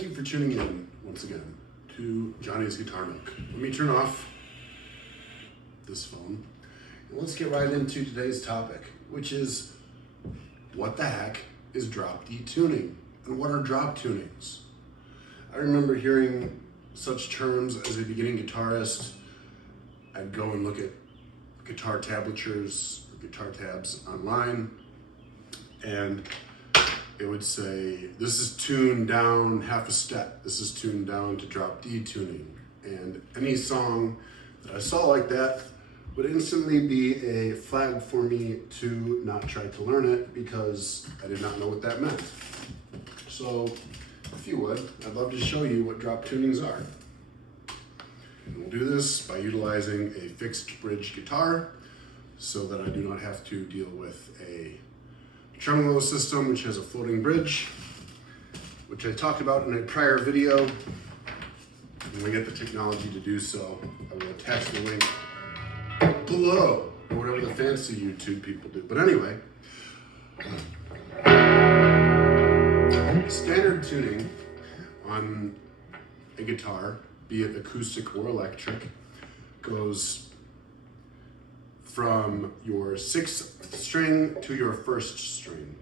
Thank you for tuning in once again to Johnny's Guitar Nook. Let me turn off this phone and let's get right into today's topic, which is what the heck is drop D tuning and what are drop tunings? I remember hearing such terms as a beginning guitarist. I'd go and look at guitar tablatures or guitar tabs online, and it would say, this is tuned down half a step. This is tuned down to drop D tuning. And any song that I saw like that would instantly be a flag for me to not try to learn it because I did not know what that meant. So if you would, I'd love to show you what drop tunings are. And we'll do this by utilizing a fixed bridge guitar so that I do not have to deal with a tremolo system which has a floating bridge, which I talked about in a prior video. When we get the technology to do so, I will attach the link below, or whatever the fancy YouTube people do. But anyway, standard tuning on a guitar, be it acoustic or electric, goes from your 6th string to your 1st string.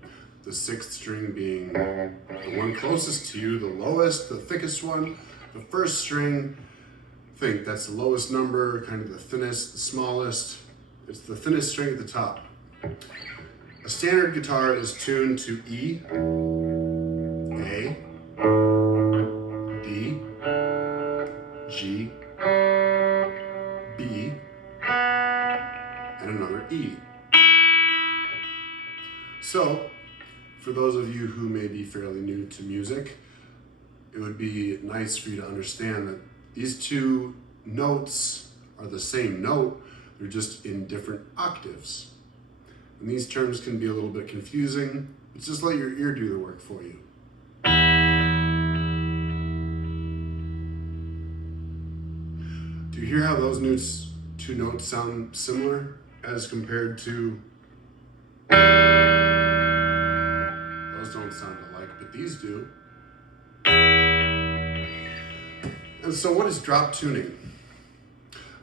The 6th string being the one closest to you, the lowest, the thickest one. The 1st string, think that's the lowest number, kind of the thinnest, the smallest. It's the thinnest string at the top. A standard guitar is tuned to E, A, D, G, B, and another E. So, for those of you who may be fairly new to music, it would be nice for you to understand that these two notes are the same note, they're just in different octaves. And these terms can be a little bit confusing, but just let your ear do the work for you. Do you hear how those two notes sound similar as compared to those don't sound alike, but these do. And so what is drop tuning?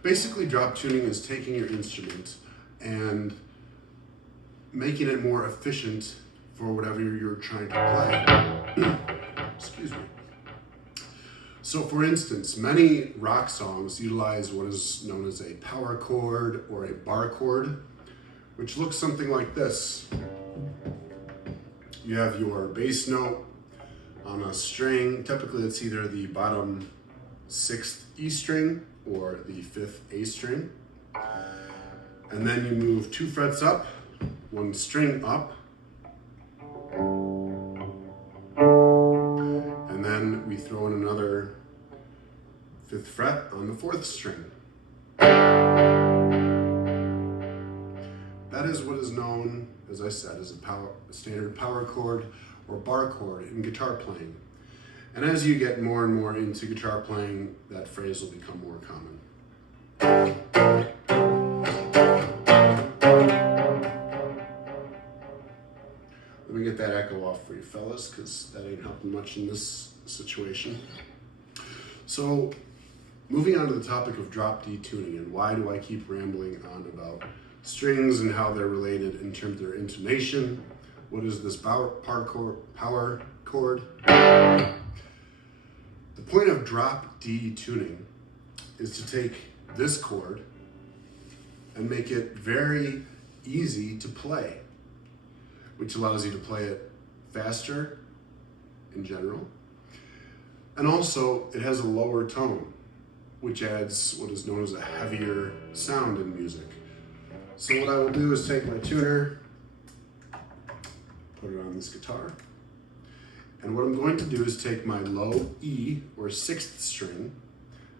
Basically, drop tuning is taking your instrument and making it more efficient for whatever you're trying to play. Excuse me. So for instance, many rock songs utilize what is known as a power chord or a bar chord, which looks something like this. You have your bass note on a string. Typically it's either the bottom 6th E string or the 5th A string. And then you move 2 frets up, 1 string up, and then we throw in another 5th fret on the 4th string. That is what is known, as I said, as a standard power chord or bar chord in guitar playing. And as you get more and more into guitar playing, that phrase will become more common. Let me get that echo off for you fellas, because that ain't helping much in this situation. So, moving on to the topic of drop D tuning, and why do I keep rambling on about strings and how they're related in terms of their intonation? What is this power chord? The point of drop D tuning is to take this chord and make it very easy to play, which allows you to play it faster in general. And also, it has a lower tone, which adds what is known as a heavier sound in music. So what I will do is take my tuner, put it on this guitar, and what I'm going to do is take my low E or 6th string,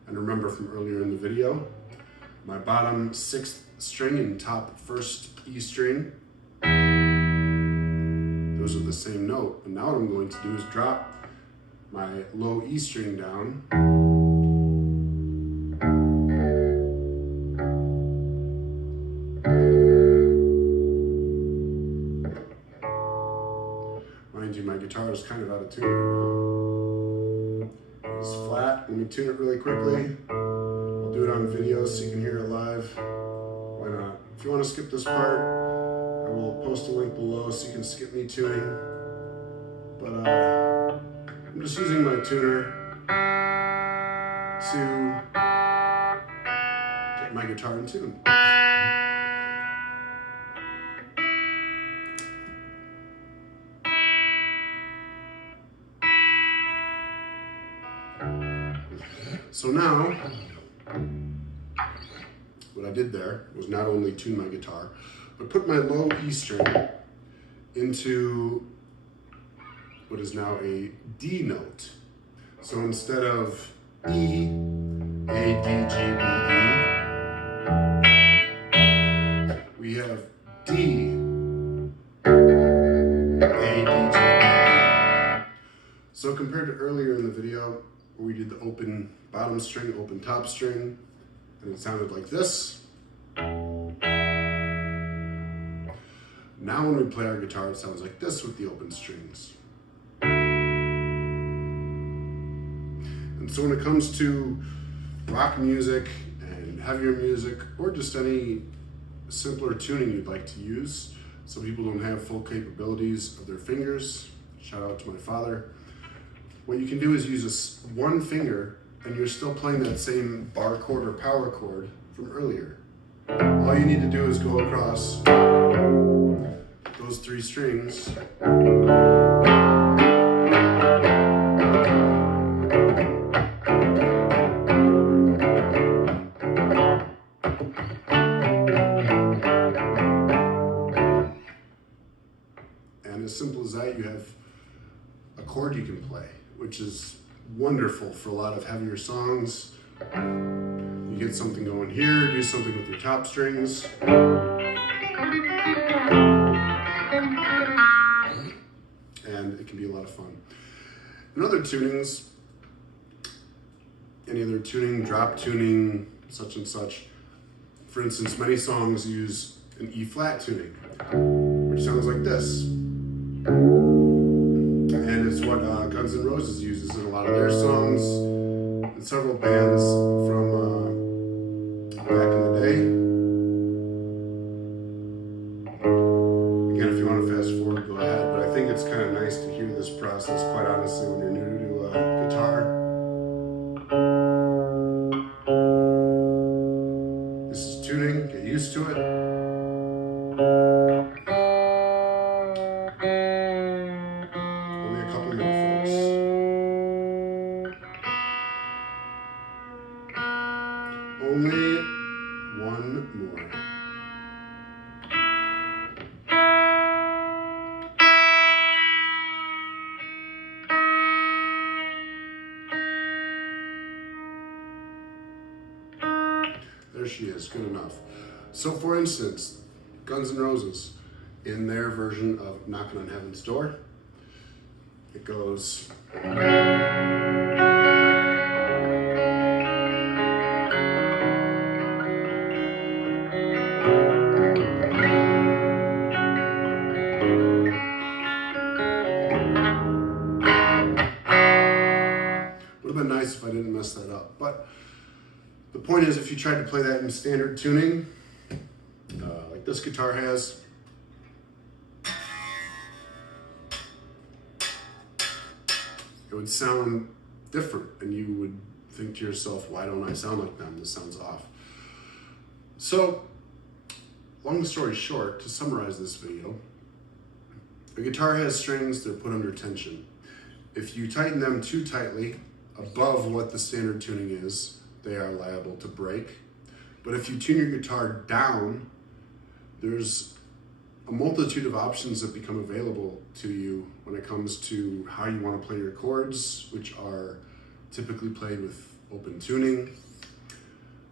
and remember from earlier in the video, my bottom 6th string and top 1st E string, those are the same note. And now what I'm going to do is drop my low E string down, mind you, my guitar is kind of out of tune right now. is flat. Let me tune it really quickly. I'll do it on video so you can hear it live. Why not? If you want to skip this part, I will post a link below so you can skip me tuning. But I'm just using my tuner to get my guitar in tune. So now, what I did there was not only tune my guitar, but put my low E string into what is now a D note. So instead of E, A, D, G, B, E, we have D, A, D, G, B, E. So compared to earlier in the video, where we did the open bottom string, open top string, and it sounded like this. Now when we play our guitar, it sounds like this with the open strings. And so when it comes to rock music and heavier music, or just any simpler tuning you'd like to use, some people don't have full capabilities of their fingers. Shout out to my father. What you can do is use one finger and you're still playing that same bar chord or power chord from earlier. All you need to do is go across those three strings. And as simple as that, you have a chord you can play, which is wonderful for a lot of heavier songs. You get something going here, do something with your top strings. And it can be a lot of fun. In other tunings, any other tuning, drop tuning, such and such, for instance, many songs use an E flat tuning, which sounds like this. And it's what Guns N' Roses uses in a lot of their songs, and several bands from back in the day. Again, if you want to fast forward, go ahead, but I think it's kind of nice to hear this process, quite honestly, when you're new to guitar. This is tuning, get used to it. Only one more. There she is, good enough. So for instance, Guns N' Roses, in their version of Knocking on Heaven's Door, it goes... Would have been nice if I didn't mess that up. But the point is, if you tried to play that in standard tuning, like this guitar has, it would sound different, and you would think to yourself, why don't I sound like them? This sounds off. So, long story short, to summarize this video, a guitar has strings that are put under tension. If you tighten them too tightly, above what the standard tuning is, they are liable to break. But if you tune your guitar down, there's a multitude of options that become available to you when it comes to how you want to play your chords, which are typically played with open tuning.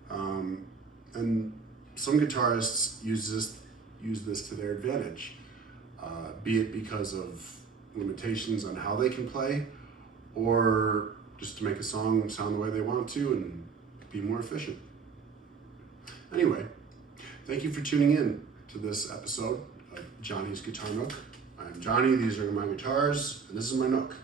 And some guitarists use this to their advantage, be it because of limitations on how they can play, or just to make a song sound the way they want to and be more efficient. Anyway, thank you for tuning in to this episode of Johnny's Guitar Nook. I'm Johnny, these are my guitars, and this is my Nook.